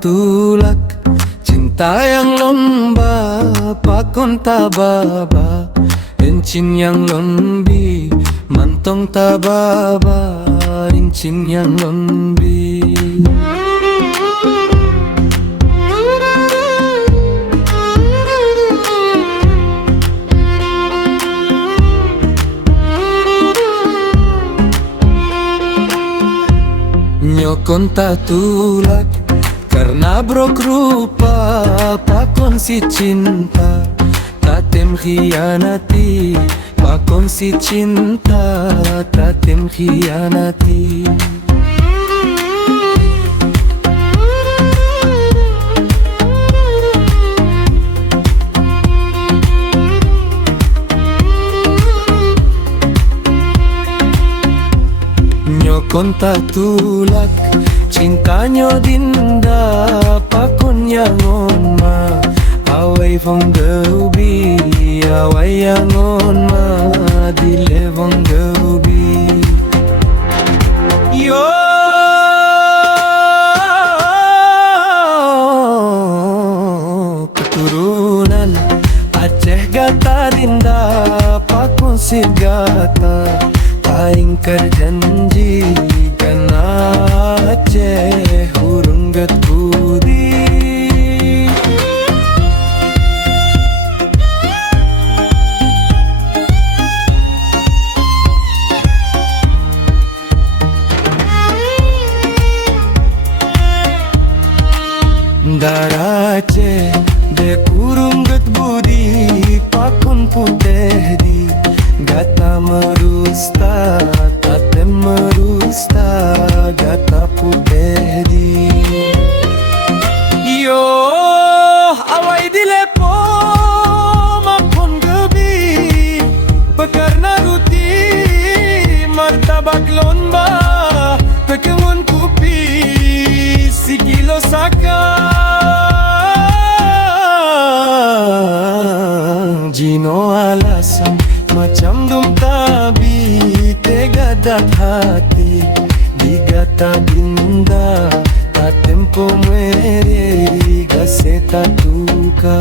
tulak, cinta yang lomba, pakon tababa, encin yang lombi, mantong tababa, encin yang lombi. Nyokon tatulak karena brok rupa, pakon si cinta tatem khianati, pakon si cinta tatem khianati. Nyokon tatulak, cintanya dinda, pakon yang onma, away from gobi, away yang onma, dile from gobi. Yo keturunan Aceh gata dinda, pakon si gata, ingkar janji kana Aceh hurung gat budi. Dar Aceh de hurung gat budi, pakon putih di gata merusta, tatem merusta, gata putih di. Yo awai dilepo makon gebi, pekarna ruti martabak lomba, pekengun kupi si kilo saka, jino alasan macam dum tabi, tega dat hati digata dinda, tak tempo mere gaseta tuka.